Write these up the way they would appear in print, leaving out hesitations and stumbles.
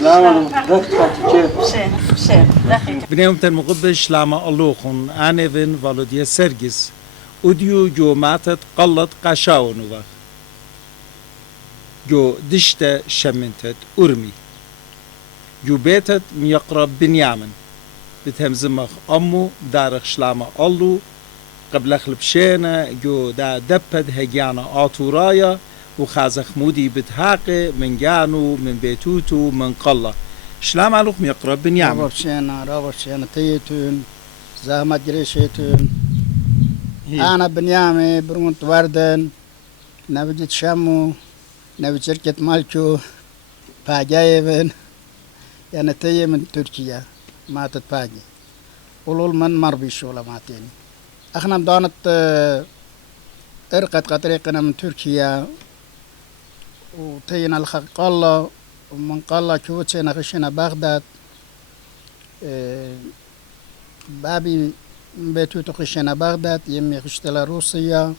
سلام عليكم. بنيوم تنمقبش لما ألوخن أنا بن والدي سرجس وديو جو ماتت قلت قشاونوا جو دشت شمنتت أرمي جو بيتت ميقرب بنيامن بتهمزمخ أمو دارخ شلامة ألو قبل خلبشينا جو دا دبت هجانا آتورايا وخازخ مودي بتهاقي من جانو من بيتوتو من قلة شلام علوكم يقرب بنيامن رابشينا تيتون زهمت جريشيتون أنا بنيامي برونت وردن نبجت شمو نبي شركة مالكو باجايبن يعني تي من تركيا ماتت باجي قولول من مربي شولا ماتين احنا دانت ارقت قطريقنا من تركيا وتينا الخقالة ومن قالة كوتشينا خشينا بغداد بابي بيتو تخشينا بغداد يمي خشتلا روسيا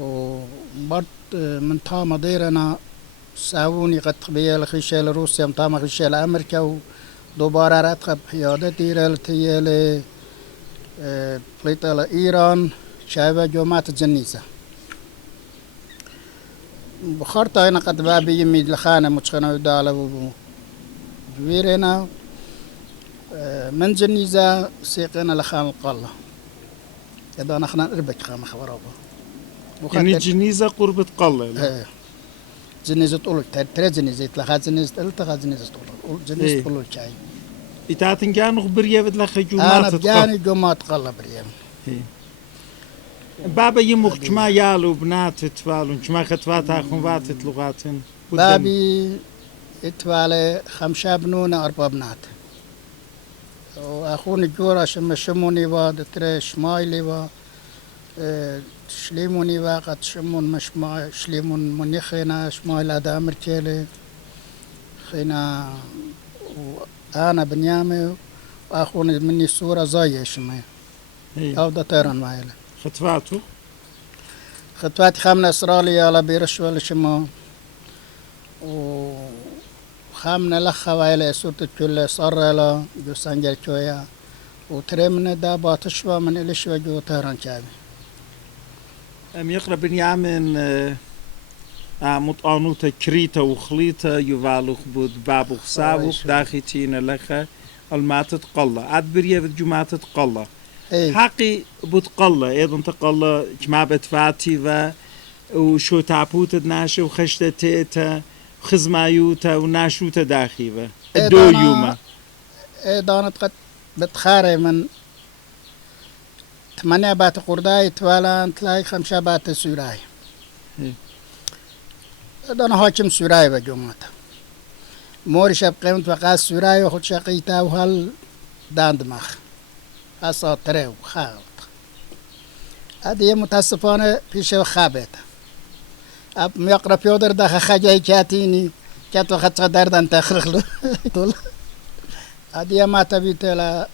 وبرد من تاما ديرنا ساوني قد خبيال خشيل روسيا من تاما خشيل أمريكا ودوبارة راتقب حيادة ديرل تيالي بليطة إيران شايبة جومات جنيسة بخارتا هنا قد بابي يمي لخانة متشخنا ودالة وجويرنا من جنيزة سيقنا لخان القلة إذا نحن نربك خام خبرابا يعني جنيزة قربة قلة جنيزة طول ترى جنيزة لخا جنيزة تلتخا جنيزة طول جنيزة طول شاي إتاتن كانوا بريا بدلخ جومات أنا بجاني جومات قلة بريا بابا يمخ كما يالو بنات تفالون كما خطوات أخون واتت لغاتن بابي اتفالي 5 بنون 4 بنات وأخوني جورا شموني واد تريش مايلي و شليموني وقت شمون مش ما شليمون منيخنا شمال أدامر كيلي خينا وأنا بنيامي وأخوني مني صورة زاية شمي أو ده تيران مايلة خطواتي خامنة إسرائيلية على بيرش ولا شمو وخامنة لخا وايلة سورة كل صار لا جو سانجر كويا وترمنا دا باتشوا من إلشوا جو تيران كابي أم يقرأ بنيامن مطانوتا كريتا وخليتا يوالوخ بود بابوخ سابوخ داخيتين لخا الماتت قلة عاد بريا بدجو ماتت قلة حقي بتقلة أيضا تقلة كما بتفاتي وشو تعبوت ناشا وخشتا تيتا خزمايوتا وناشوتا داخيبة الدو يوما دانت قد بتخاري من 8 بات قرداي توالان تلاقي 5 بات سوراي دانا حاكم سوراي بجمعتا موري شب قيمت وقاس سوراي وخد شقيتا وهل داندمخ أصا تريو خالط هذه متاسفانة بيشو خابتا أب ميقرأ بيودر داخل خجاي كاتيني كات وخد غدار دان تخرخلو هذه ما تبيت لا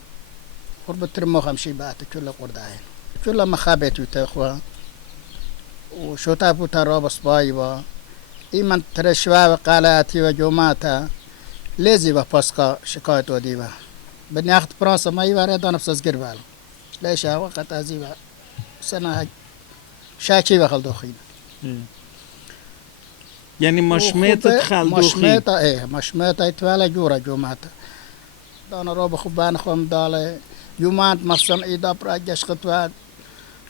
قرب ترمو 50 بات كل قرداين كل ما خابت يتخوا وشو تابو ترابس بايبا إيمان ترشوا قالاتي وجوماتا ليزي باسكا شكايت وديبا بدي أخذ فرنسا ما يوارد أنا بس أصغر باله ليش وقت أزيبا سنة شاكي بخل دوخين يعني مشميتة خال دوخين مشميتة إيه مشميتة يتوالى جورا جوماتا دانا روب خبان خوام دالي يومات مثلا إذا براجش خطوات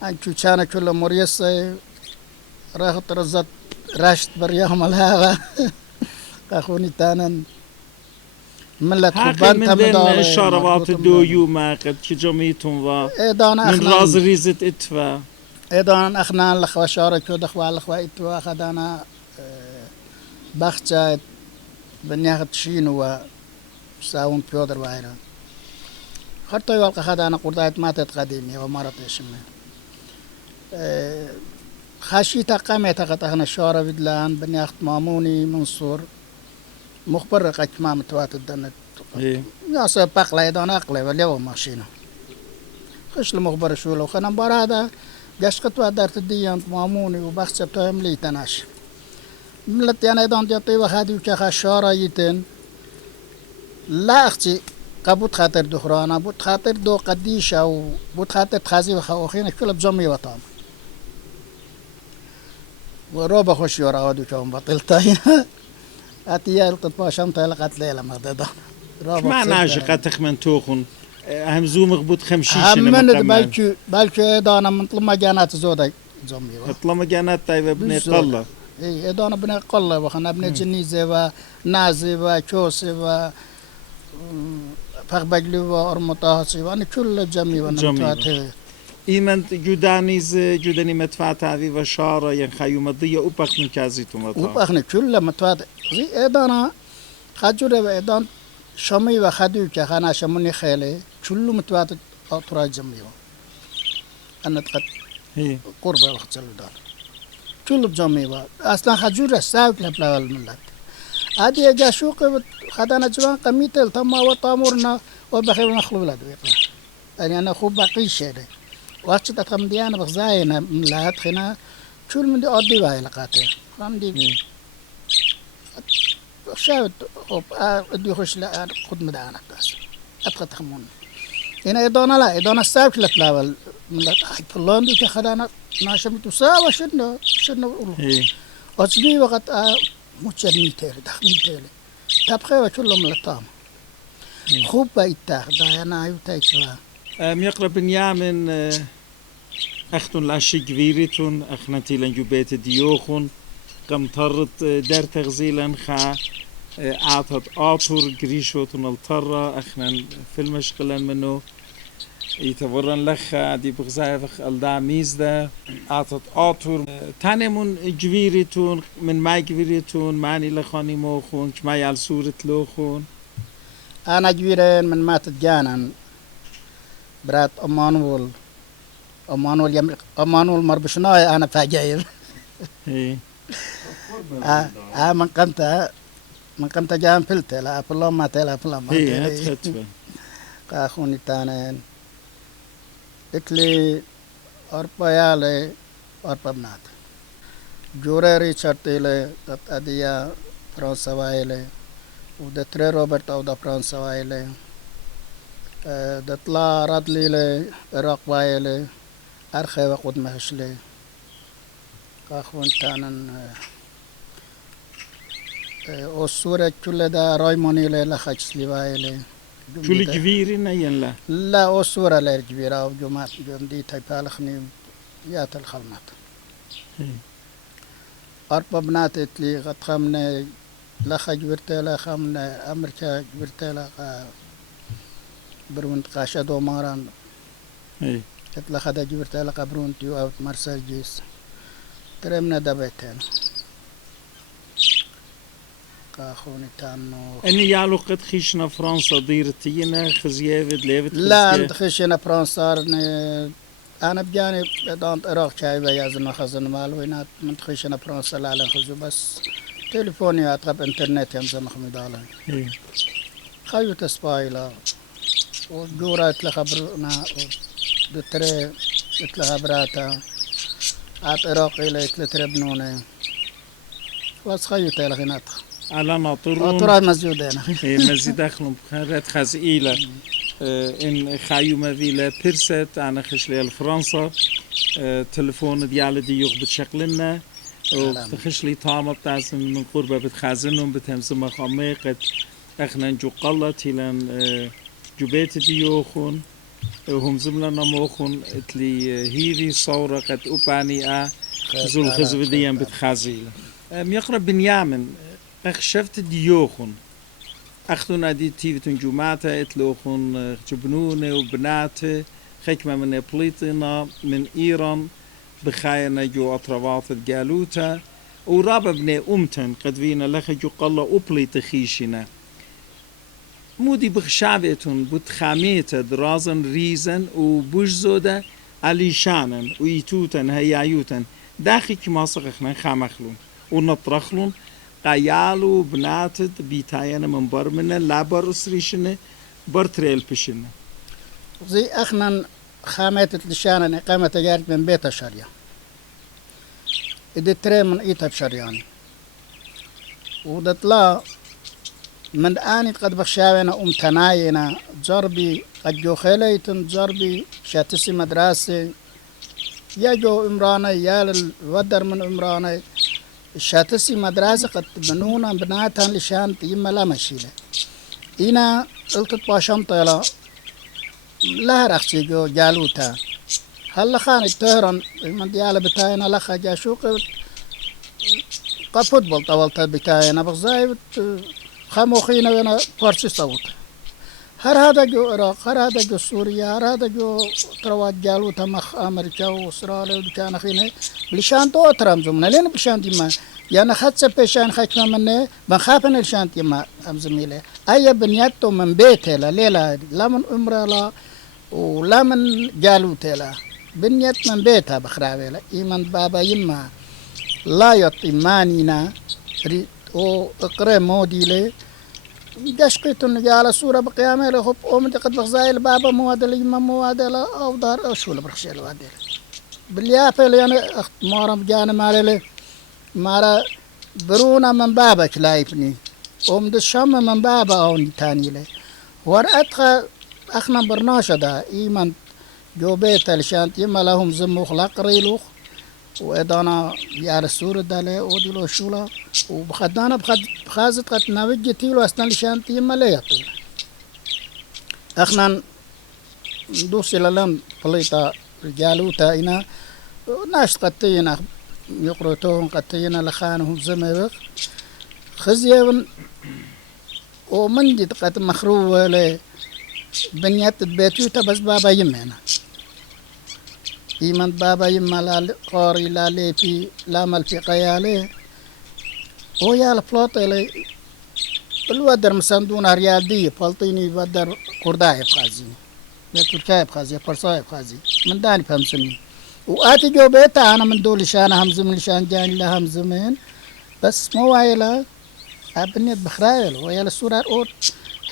أن كوشانا كل مريسة راحت رزت راشت بريهم الهوا أخوني تانن ملت خبان تمدال الشربات الدو يوما قد كجميتهم و من راز ريزت اتفا ايضا اخنا الاخوة شارك ودخوا الاخوة اتوا خدانا بخشة بنياخد شينو وساون بيودر وايرا خرطة يوالق خدانا قردايت ماتت قديمي ومرت يشمي خاشيتا قامتا قد اخنا شارة بدلان بنياخد ماموني منصور مخبر قد ما متوات الدنت يا سباق لا يدون أقلي واليوم ماشينا خش المخبر شو لو خنا برا جاش قطوة دارت الديان ماموني وبخش بتوهم لي تناش ملت يعني دون جطي وخادي وكخا شارة يتن لا أختي قبوت خاطر دخرانا بوت خاطر دو قديشة وبوت خاطر تخازي وخوخين كل بزمي وطعم وروبا خوش يورا ودو كون بطلتين أتيا التطباشم تلقت ليلة ما ضد ما ناجقة تخمن توخن همزوم غبوت خمشيش همند بالكو دانا من طلما جانات زودي زمي طلما جانات طيبة بني قلة اي دانا بني قلة وخنا بني جنيزة ونازي وكوسي و فخبجلي وأرمطاسي وأنا كل جمي ونمتاته إيمن جداني مدفعت هذه وشارة ينخيو مضية أبخن كازيتو مطا أبخن كل مدفعت زي إدانا خجورة وإدان شمي وخدو كخانا شموني خيلي كل مدفعت أطرا جمي أنا تقد قربة وقت سلودان كل بجمي أصلا خجورة ساوك لبلا الملات هذه جا شوق خدانا جوان قميتل تما وطامورنا وبخير نخلو بلاد يعني أنا خوب باقي شيء وقت تتخم ديانا بخزاينا ملات خنا كل من دي أدي باي لقاته خام دي شاهد أدي خوش لا خد مدانا بس أبقى تخمون هنا إدانا لا إدانا السابق لتلاول ملات فلان دي كخدانا ناشم تساوى شنو وصبي وقت مجرمي تيري دخمي تيري تبقى وكلهم لطام خوب بايتاخ داينا يوتايتوا يقرأ بنيامن أختن لاشي كبيرتون أخنتي لنجوبيت ديوخون قم طرت دار تغزيلا خا أعطت آطور قريشوتون الطرة أخنا في المشغلة منه يتورن لخ دي بغزايفخ الداميز ده أعطت آطور تانمون جويرتون من ماي جويرتون ماني لخاني موخون كما يال سورة لوخون أنا جويرين من ماتت جانا برات أمانول مربشناي أنا فاجاير من قمت جام فلت لا فلان ما تلا فلان ما تلا كأخوني تانين إكلي أربعة يالي أربعة بنات جوري شرطيلي تتأديا فرنساويلي ودتري روبرت أو دا فرنساويلي دتلا رادليلي إراقوايلي أرخي وقود مهشلي كأخون تانن أسورة كل دا رايمونيلي لخجسلي وايلي كل كبيرين ين لا أسورة لا كبيرة أو جماعة جندي تايبالخني يات الخلمات أربع بنات اللي قد خمنا لخج برتلا خمنا أمريكا برتلا برونت قاشدو ماران اتلا خدا برتلا قبرونت يو أوت مرسل جيس ترمنا دبيتين كاخوني تانو اني يالو قد خيشنا فرنسا ديرتينا خزيافد ليفت لا انت خيشنا فرنسا انا بجاني دانت عراق شاي بيازن خزن مالوينات من خيشنا فرنسا لا خزو بس تليفوني اطلب انترنت يمزا محمد علي خيو تسبايلا وجورا تلخبرنا دتري تلخبراتا ات عراقي لتلتري بنوني بس خيو تلغينات على ناطرون أطراد مزيودين مزيد أخلهم بخيرات خزئيلة إن خايو مذيلة بيرست أنا خشلي الفرنسا تلفون ديالي دي يغبت شكلنا وتخشلي طامة بتاعزن من قربة بتخازنهم بتهمزم خاميقة أخنا نجو قلة تيلان جوبيت ديوخون وهم زملنا موخون اتلي هيري صورة قد أباني زول خزب ديان بتخازيلة يقرب بنيامن أخشفت ديوخون أختنا دي تيفتن جماعة اتلوخون جبنونة وبنات خكمة من بليطنا من إيران بخاينا جو أطروات الجالوتا ورابا بني أمتن قد فينا لخ جو قلا أبليط خيشنا مودي بخشابتون بتخاميتا درازن ريزن وبجزودا عليشانن ويتوتن هيايوتن داخل كما صغخنا خامخلون ونطرخلون قيالو بناتت بيتاينا من برمنا لا برسريشنا برتريل بشنا زي اخنا خامات لشانا اقامة تجارب من بيت الشريعة إذا تري من إيتا بشرياني ودتلا من آني قد بخشاونا تناينا جربي قد جو خيليتن جربي شاتسي مدرسة يا جو إمراني يا الودر من إمراني شاتسي مدرسة قد بنونا بناتها لشان يما لا مشيلة إنا قلت باشام طيلا لا رخصي جو جالوتا هلا خان التهران من ديالة بتاينا لخا جاشوق قد فوتبول طولت بتاينا بغزاي خامو خينا وانا فارسي صوت هر هذا جو عراق هر هذا جو سوريا هر هذا جو تروات جالوتا مخ أمريكا وإسرائيل وكان خينا بلشان تو أترام زمنا لين بلشان دي ما يعني خدت بيشان خاكنا منه بنخافن الشان دي ما أم زميله أي بنياتو من بيته لا ليلا لا من عمره لا ولا من جالوته لا بنيت من بيتها بخراوي لا إيمان بابا يما لا يطمانينا او اقرا مودي لي دشقيت النجالة صورة بقيامة لخب أمتي قد بغزايل بابا مواد اليما مواد لا أو دار أو شول برخشي الوادير باليافة اللي أنا أخت مارم جانا مالي مارا برونا من بابا كلايفني أمد الشام من بابا أو تاني لي ورأتها أخنا برناشة دا إيمان جو بيت الشانت يما لهم زمو خلاق ريلوخ وإدانا يار السورة دالي وديلو شولا وبخدانا بخازت قد نوجتي له أسنان لشانت يما لا يطيل أخنا ندوسي للم فليطا رجالوتا إنا ناش قطينا يقرطوهم قطينا لخانهم زميوخ خزيون ومن جد قد مخروة لي بنيات بيتوتا بس بابا يمينا إيمان بابا يما لا قاري لا لي في لا مل في قيالي هو يا الفلوط لي الودر مسندون رياضي فلطيني ودر كرداي بخازي يا تركاي بخازي فرصاي بخازي من داني فهمسني وآتي جو بيتا أنا من دول شان همزم لشان جاني لا همزمين بس مو وايلا أبنيت بخرايل ويا السورة أوت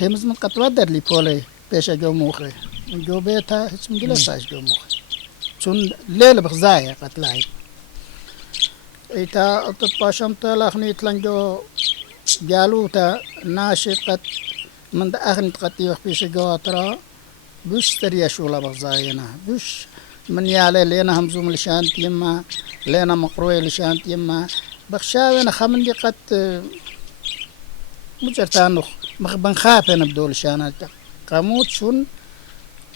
همز من قد ودر لي بولي بيش جو موخي جو بيتا اسم جلساش جو موخي شون ليل بغزايا قتلاي إيتا تطاشم تلاخني تلنجو جالوتا ناشط قد من داخن تقتي بيش جو ترى بوش تريا شولا بغزاينا بوش من يالي لينا همزوم لشانت يما لينا مقروي لشانت يما بخشاوينا خمن دي قد مجرتانو بنخافنا بدول شانات قاموت شون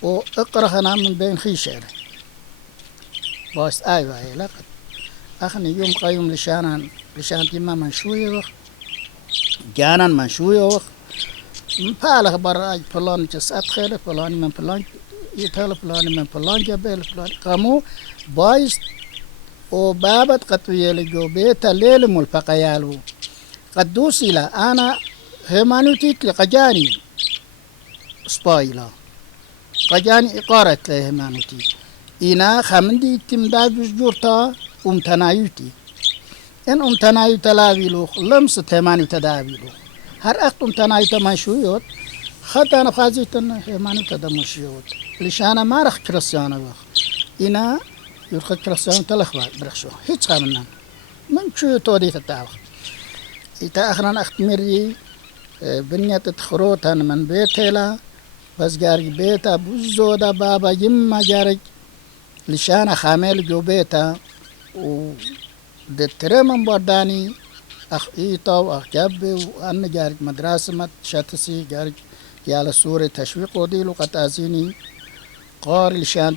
واقرأنا من بين خيشة باس أيوة لا أخني يوم قيوم لشان يما منشوية وخ جانا منشوية وخ مفعله براج فلان جسات خير فلان من فلان يتهل فلان من فلان جبل فلان قامو بايس وبابت قطوية لجو بيتا ليل ملفقيالو قد دوسي لا أنا همانوتيت لقجاني سبايلا قجاني إقارة لهمانوتي إنا خمندي تمداد جورتا تنايوتي إن تنايوتا لاويلو لمس تمانيو تداويلو هر أخت تنايوتا مشويوت خطا أنا فازيتن همانو تدمشيوت لشانا ما رخ كريستيانا بخ إنا يرخ كريستيانا تلخوا برخشو هيت خامنا من شو تودي تتاوخ إتا أخران أخت مري بنية تخروتها من بيتها بس جاري بيتا بوزودا بابا يما جاري لشان خامل جو بيتا و دتري من برداني أخ إيتا وأخ جابي وأنا جاري مدرسة مت شاتسي جاري يالا سوري تشويق وديلو قتازيني قار لشان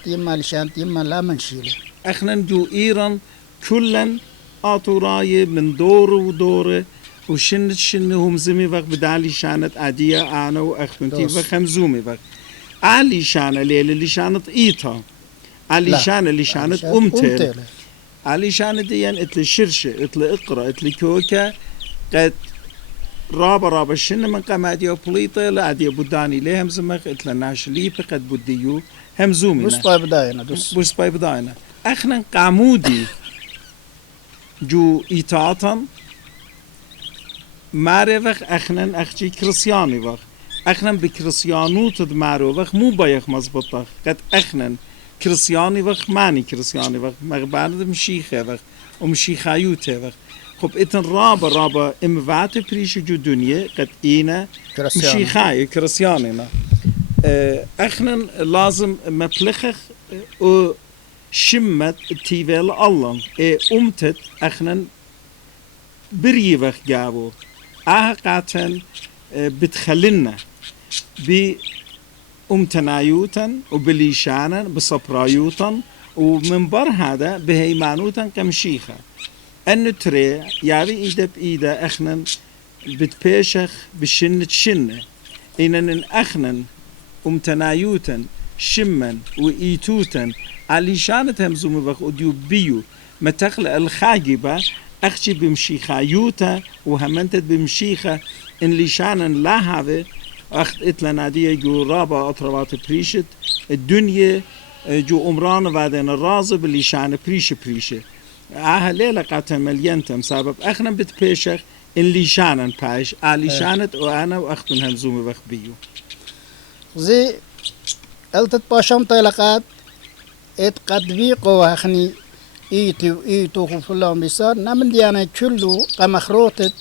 تيما لا منشيله اخنا جو ايران كلن آتوراي من دور ودور وشن هم زمي وقت بدالي شانت عادية أنا وأخوتي وخمزومي وقت علي شانة اللي شانت إيتا علي شانة اللي شانت أمتل علي شانة ديان اتل شرشة اتل اقرأ اتل كوكا قد رابا شن من قام عادية بوليطة لا عادية بوداني ليه هم زمخ اتل ناشلي قد بوديو هم زومي بوش باي بداينا اخنا قامودي جو إيتاتا ماره وقت اخنن اخچی کریسیانی وقت اخنن بکریسیانوت دمارو وقت مو بايخ مزبطه قد اخنن کریسیانی وقت معنی کریسیانی وقت مغبرد مشیخه وقت ومشیخایوته وقت خب إتن رابا إمفات بريش جو دنيا قد إينا كريستيانو. مشيخاي كريستياننا اخنا لازم مبلخخ او شمت تيفال الله امتت اخنا بريوخ جابو قاتن بتخلنا بأمتنايوتا وبليشانا بصبرايوتا ومن بر هذا بهيمانوتا كمشيخة أنه تري يابي إيدا بإيدا اخنا بتبيشخ بشنة إنن أخنا امتنايوتا شما وإيتوتا علي شانتهم زمبخ وديو بيو متخلق الخاجبة أخشي بمشيخايوتا وهمنتت بمشيخة إن لشانا لا هذا أخت إتلا دي جو رابا أطروات بريشت الدنيا جو أمران وبعدين الرازب اللي شان بريشة ليلة قاتل مليانتم سبب أخنا بتبيشخ إن لشانا بايش علي شانت وأنا وأختن همزوم بخ بيو زي قلت باشام طلقات اتقدبيقو اخني ايتو خفلان بيصار نمن ديانا كله قمخروتت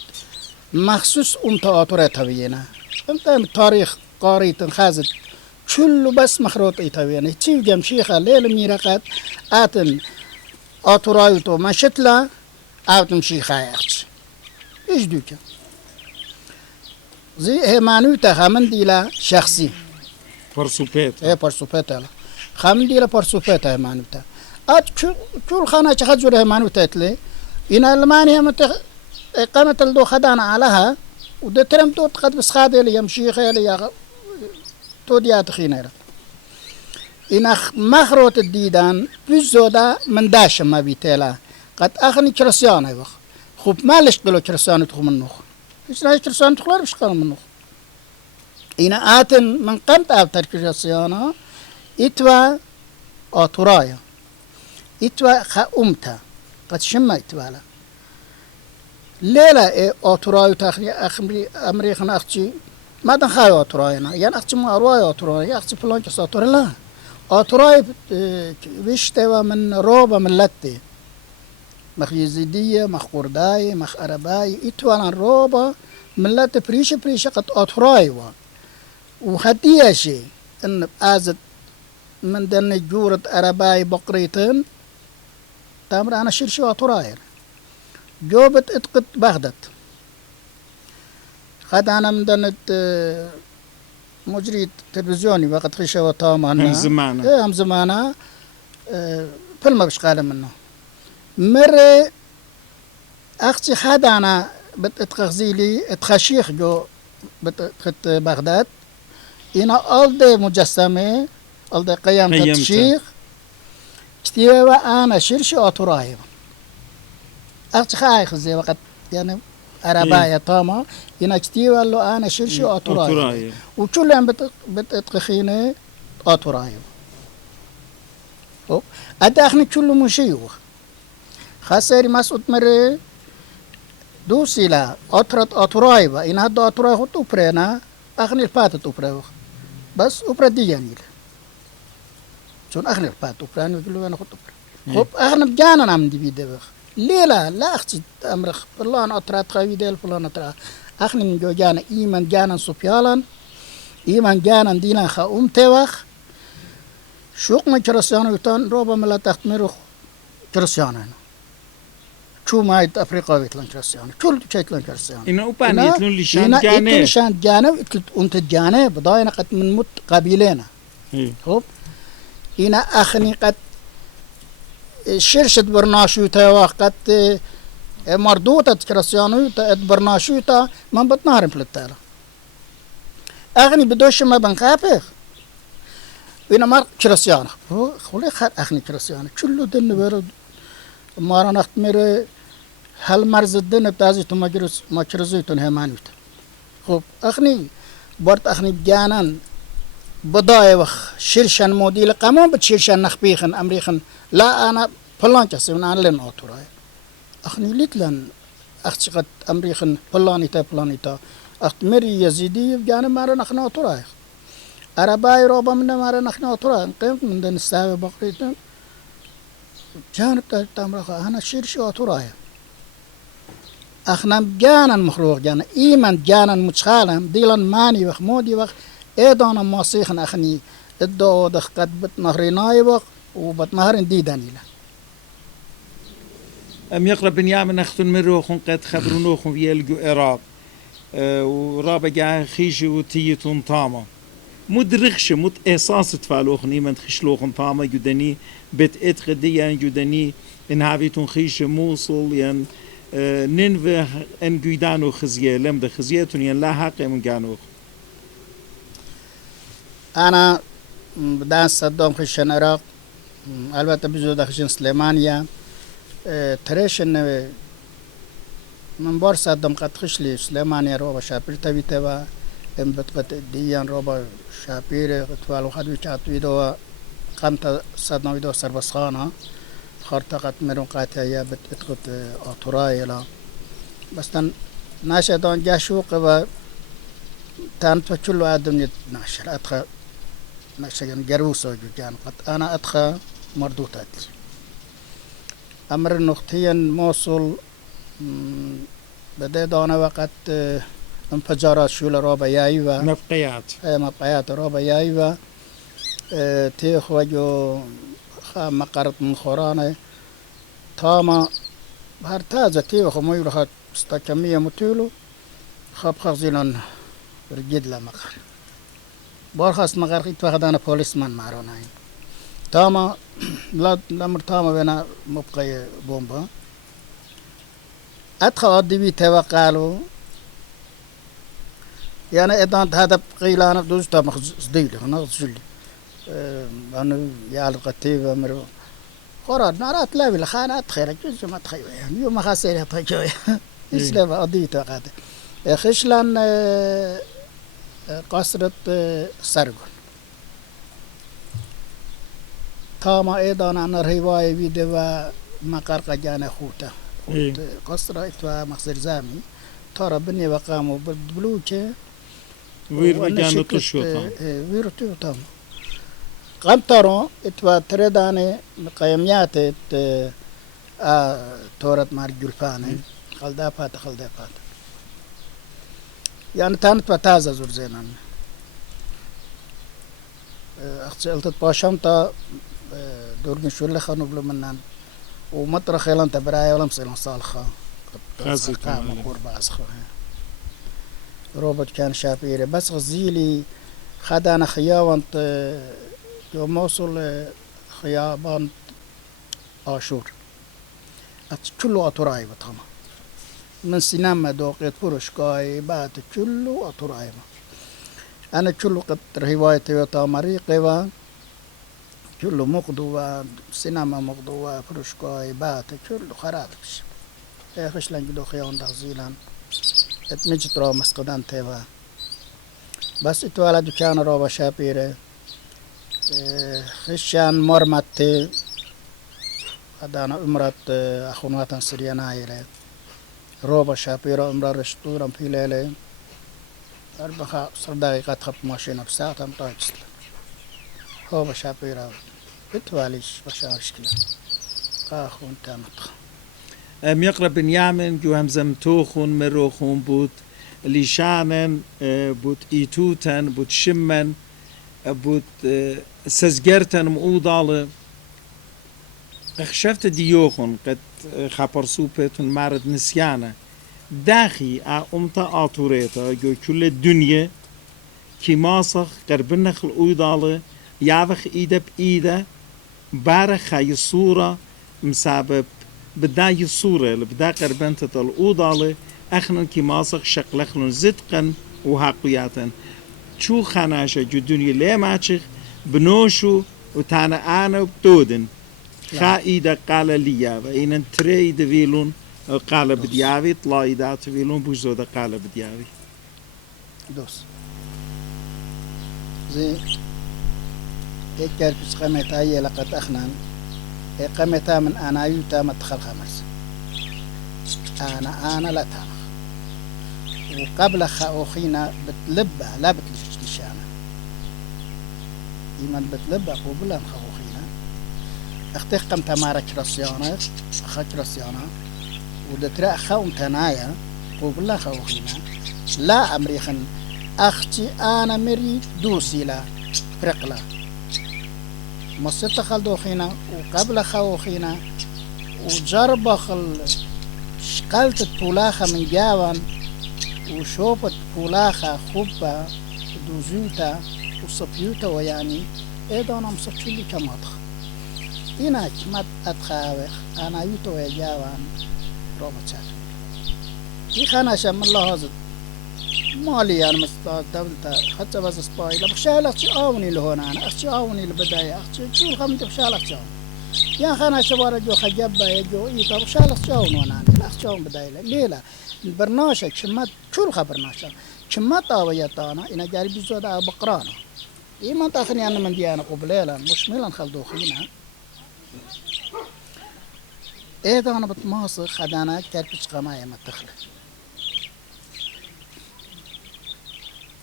مخصوص تآطرات هوينا انت تاريخ قاريت خازت كله بس مخروط ايتاوينا تشيف جمشيخة ليل ميرقات آتن آطرايتو مشتلا آتن شيخة يختش ايش دوكا زي هيمانوتا خامن ديلا شخصي برسوبيتا برسوبيتا خامن ديلا برسوبيتا هيمانوتا كل خانة تخزر هيمانوتا تلي إن ألمانيا قامة الدو خدانا علىها وده ترم تو قد بسخادة لي يمشيخة لي توديات خينيرا إن مخروط الديدان بزودا من داش ما بيتلا قد أخني كرسيانة بخ خوب مالش قلو كرسيانة تخو منوخ إيش رايش كرسيانة تخلار بش قلو منوخ إن آتن من قمت أبتر كرسيانة إتوا آتورايا إتوا خأمتا قد شما إتوالا ليلة آتورايو تاخري أمريخنا أختي ما دخاي آتوراينا يعني أختي ما أرواي آتوراي أختي فلان كس آتوراي لا آتوراي بيشتوا من روبا من لتي مخ يزيدية مخ قرداي مخ أرباي إتوالا روبا من لتي بريشة قد آتوراي وهدية شيء إن أزد من دن جورة أرباي بقريتين تامر أنا شرشوا آتوراي جوبت اتقت بغداد خد أنا من دنت مجري تلفزيوني وقت خيشة وطامانا هم زمانا فيلم بشغالة منه مرة أختي خد أنا بتتخزيلي اتخشيخ جو بتخت بغداد إنا ألد مجسمة ألد قيام تشيخ كتير أنا شرشي أطراي أختي خايخ زي وقت يعني أربايا طاما إنا كتير له أنا شرشي أطراي وكلهم بتتخيني أطراي أداخني كله مشيوخ خسري مسعود مرة دوسيلا أطرت أطراي إن هذا أطراي هو توبرنا أخني البات توبره بس أوبرا دي يعني شون أخني البات توبرنا يقولوا أنا خد توبره خب أخنا بجانا نعم دي بيدبخ ليلا لا أختي أمرخ فلان أطرات خوي ديل فلان أطرات أخني من جو جانا إيمان جانا سوبيالا إيمان جانا دينا خا توخ شوق ما كرسيانو يتان روبا ملا تحت ميرو كرسيانو شو ما يت أفريقيا يتلون كرسيانو كل شيء يتلون كرسيانو إنه أوبان يتلون لشان جانه إنه لشان جانه يتلون أنت جانه بداينا قد من مت قبيلنا هوب إنه أخني قد شرشة برناشو تا وقت مردوطة كرسيانو تا برناشو تا من بتنهرم فلتالا أغني بدوش ما بنخافخ وإنا مار كرسيانو خولي خار أغني كرسيانو كله دن برد مارا نخت ميري هل مرز الدن بتازي تو ما كرزي تون هيمانوت خوب أغني برد أغني جانان بداية وخ شرشان موديل قامون بتشرشان نخبيخن أمريخن لا أنا فلان كسبنا أنا لين أطراي أخني ليتلن أختي قد أمريخن فلانيتا أخت مري يزيدي بجانب مارا نخنا أطراي أرباي روبا من مارا نخنا أطراي قيمت من دن السابة بقريتن جانب تامرخ أنا شرشي أطراي اخنم جانن مخلوق جان ایمن جانن متشالم دیلن مانی وقت مودی وقت ایدان موسیقن اخنی ادو دخ قد بت نهرینای وقت و بت نهرین دیدنیلا ام يقرأ بنيامن أختن من روخن قد خبرونوخن ويلقوا إراب ورابا جا خيشي وتيتون طاما مدرخش مت إحساس تفعلوخن إيمان تخشلوخن طاما جدني بت إتخديا جدني إن هاويتون خيشي موصل ين ننوه ان جيدانو خزيه لم ده خزيتون ين لا حق من جانوخ انا بدان صدام خشن عراق البته بزود خشن سليمانيا تريشن من بار صدام قد خشلي سليمانيا روبا شابير تبيتوا ام بتقت ديان روبا شابير قتوالو خدو چات ويدو قمت صدام ويدو سربسخانه خرطقت مرون قاتيا بتقت اطرايلا بس تن ناشدان جاشوق و تانت كل آدم ناشر أدخل ناشر جروسه جان قد أنا أدخل مردوتات أمر نقطيا موصل بدأ دانا وقت انفجارات شول رابع يايوا مبقيات رابع يايوا تيخ وجو مقرط من خورانه تاما هرتازة تيخ وميرها استكمية متولو خاب خزيلان رجد لا مقر بارخاست مقر قيت فخدانا بوليسمان معروناين تاما لا لمر تاما بنا مبقى بومبا أدخل أدبي توقالو يعني إدان هذا قيلانا دوز تاما صديلي نغز جلي أنا يعلق التيبة مرو قرار نارات لا بالخانة أدخل جزء ما تخيل يعني يوم خاسر يطيجوي إسلام أدبي توقاته خشلان قصرت سرگون تاما ايضا انا رواية بيده و مقرق جانا خوتا قصر اتوا مخزر زامي ترى بني وقاموا بالبلوكة وير جانا تشوتا وير تاما قام ترى اتوا ترداني قيميات تورت مار جلفاني خلدا فات يعني تانت بتازة زور زينان أختي قلت باشام تا دورن شو اللي خانوا بلو منان ومطرة خيلان تبرايا ولا مسيلان صالخة صالخة مقور باسخة روبوت كان شابيري بس غزيلي خدانا خياوانت جو موصل خيابان آشور كله أطراي بطهما من سينما دوقيت فرشكاي بات كله أطرايما أنا كله قد روايتي وطا مريقي كله مقدوة سينما مقدوة فرشكاي بات كله خرابش خش لان جدو خيان دغزيلان اتمجت را مسقدان تيوا بس اتوالا دكان را شابيري خشان مرمتي هدانا امرت أخواناتن سريانايري روبا شابيرا امرا رشتورا في ليلة 14 دقيقة تخب ماشينا بساعة مطاجسل روبا شابيرا بتواليش بشارش كلا قاخون تامتخ ام يقرب بنيامن جو همزم توخون مروخون بود ليشانن بود ايتوتن بود شمن بود سزگرتن مؤودال اخشفت ديوخون قد خبر سوبتون مرد نسيانه داخي امتا آتوريتا جو كل الدنيا كي ماسخ قربنا خل اويداله يافخ ايده بايده بارخ هاي الصورة مسابب بداية الصورة اللي بدا قربنت الاويداله اخنا كي ماسخ شقلخلون زدقا وحقياتا شو خناشة جو دنيا ليه ماتشخ بنوشو وتانا انا بتودن خائدة قال لي وإن تريد فيلون قال بدياوي طلايدات فيلون بوزودة قال بدياوي دوس زي كاربس قمتا هي لقد أخنان قمتا من أنا يوتا مدخل خمس أنا لا تامخ وقبل أخينا بتلبى لا بتلشانا إيمان بتلبى قبل أخينا اختي قمتا مارا كراسيانا أخا كراسيانا ودترا خوم تنايا وبلا خوخينا لا أمريخن أختي أنا مري دوسيلا فرقلا مصيت خلدوخينا وقبل خوخينا وجربخ شقلت بولاخة من جاوان وشوفت بولاخة خبة دوزوتا وصبيوتا ويعني إيضا أنا مصطشلي كمطخ إنا كمت أتخاوخ أنا يوتو ويجاوان روبوتات يخانا شم الله هذا مالي أنا مستعد دولتا حتى بس سباي لبخشال أختي آوني لهنا أنا أختي آوني البداية أختي شو الخمت بخشال أختي يا خانا شبارة جو خجبة يجو إيتا بخشال أختي آون وانا أختي آون بداية ليلة البرناشة كمت شو الخبرناشة كمت آويتانا إنا جاري بيزود بقرانا إيمان تاخني أنا من ديانا قبليلا مشملا خلدوخينا إيدا أنا بتماصر خدانا كربش قماية ما تخلى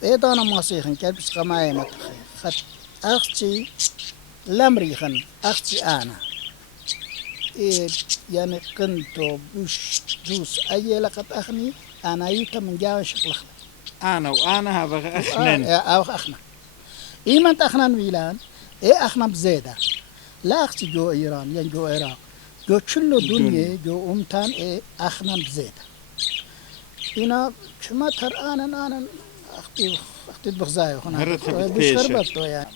إيدا أنا ماسيخن كربش قماية ما تخلى خد أختي لمريخن أختي أنا إيه يعني كنتو بوش دوس أي لقد أخني أنا يوتا من جاوي شغل أنا وأنا هذا أخنن أو أخنا إيمان تأخنن ويلان إيه أخنا بزيادة لا أختي جو إيران يعني جو العراق جو كل دنيا جو أمتان إيه أخنا بزيادة هنا شما تر أنا أختي بغزايو هنا بشربتو يعني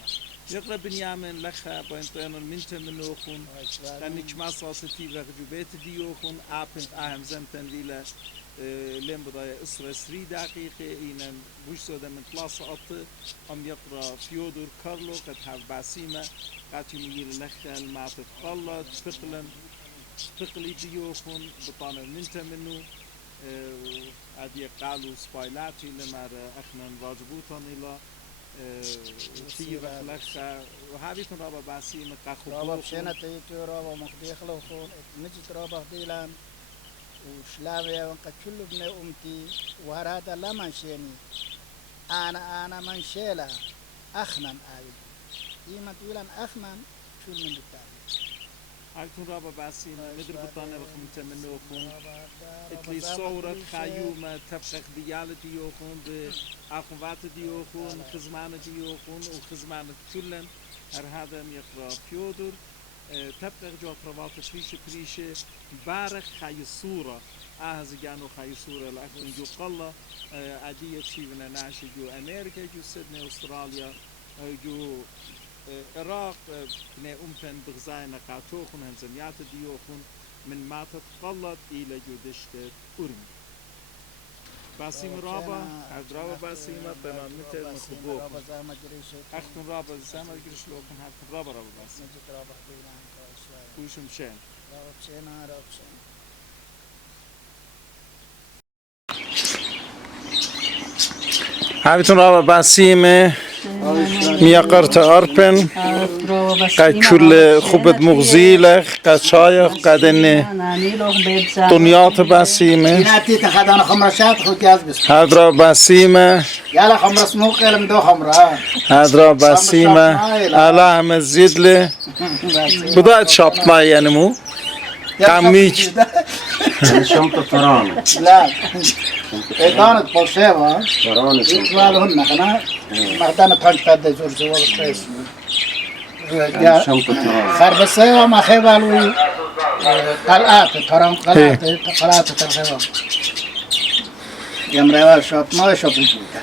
يقرأ بنيامن لخا بوينتين المنت من أخون لأن كما صاصتي وجبات ديوخون أبنت أهم زمتن ليلا لين بضايا إسرة 3 دقيقة إن بوش سودا من ثلاثة أط أم يقرأ فيودور كارلو قد هاف باسيمة قد يميل لخا المعطف قلت فقلي ديوخون بطانا المنت منه عادي قالوا سبايلاتي لما أخنا راجبوتان إلى في وخلخ وهذه رابا باسيمة قاخو رابا بشينا تيتو رابا مخدي خلوخون نجت رابا خديلان وشلاويا وانقا كل ابن أمتي وهرادا لمن شيني أنا من شيلا أخنن آوي إيمان تقولان أخنن شو من بالتالي عالتون رابا باسيمة مدر بطانة بخمتة من نوخون اتلي صورة خايومة تبقى ديالة ديوخون بأخوات ديوخون خزمانة ديوخون وخزمانة كلن هذا يقرأ فيودور تبقى جو قربات بريشة بارك خاي الصورة زجانو خاي الصورة لأخوان جو قلة عادية شيفنا ناشي جو أمريكا جو سيدني أستراليا جو العراق بني أمتن بغزاينا قاتوخن هنزميات ديوخن من ما تتقلط إلى جودشت أرمي باسيم رابا عبد رابا باسيمة بما متى مخبوخ أختن رابا زامة جريش لوخن هاتن رابا باسيمة ويشم شين رابا بشين عبد رابا باسيمة ميقرت أربن قد كل خبد مغزيلة قد شايخ قد إن دنيات باسيمة ناتي تخدنا خمرشات خوتياز بس هادرا باسيمة يلا خمر سموك يلا مدو خمرة هادرا باسيمة على مزيد له بدأت شابطنا يعني مو كاميج شنطة فرانة لا كانت بولشيفا فرانة يتوالهن خنا مهدانا تانج قد زور زور الخيس شنطة فرانة خربسيوا ما خيبالوي قلعات ترام قلعات ترخيوا يمريوا شوط ما شوط الجوكا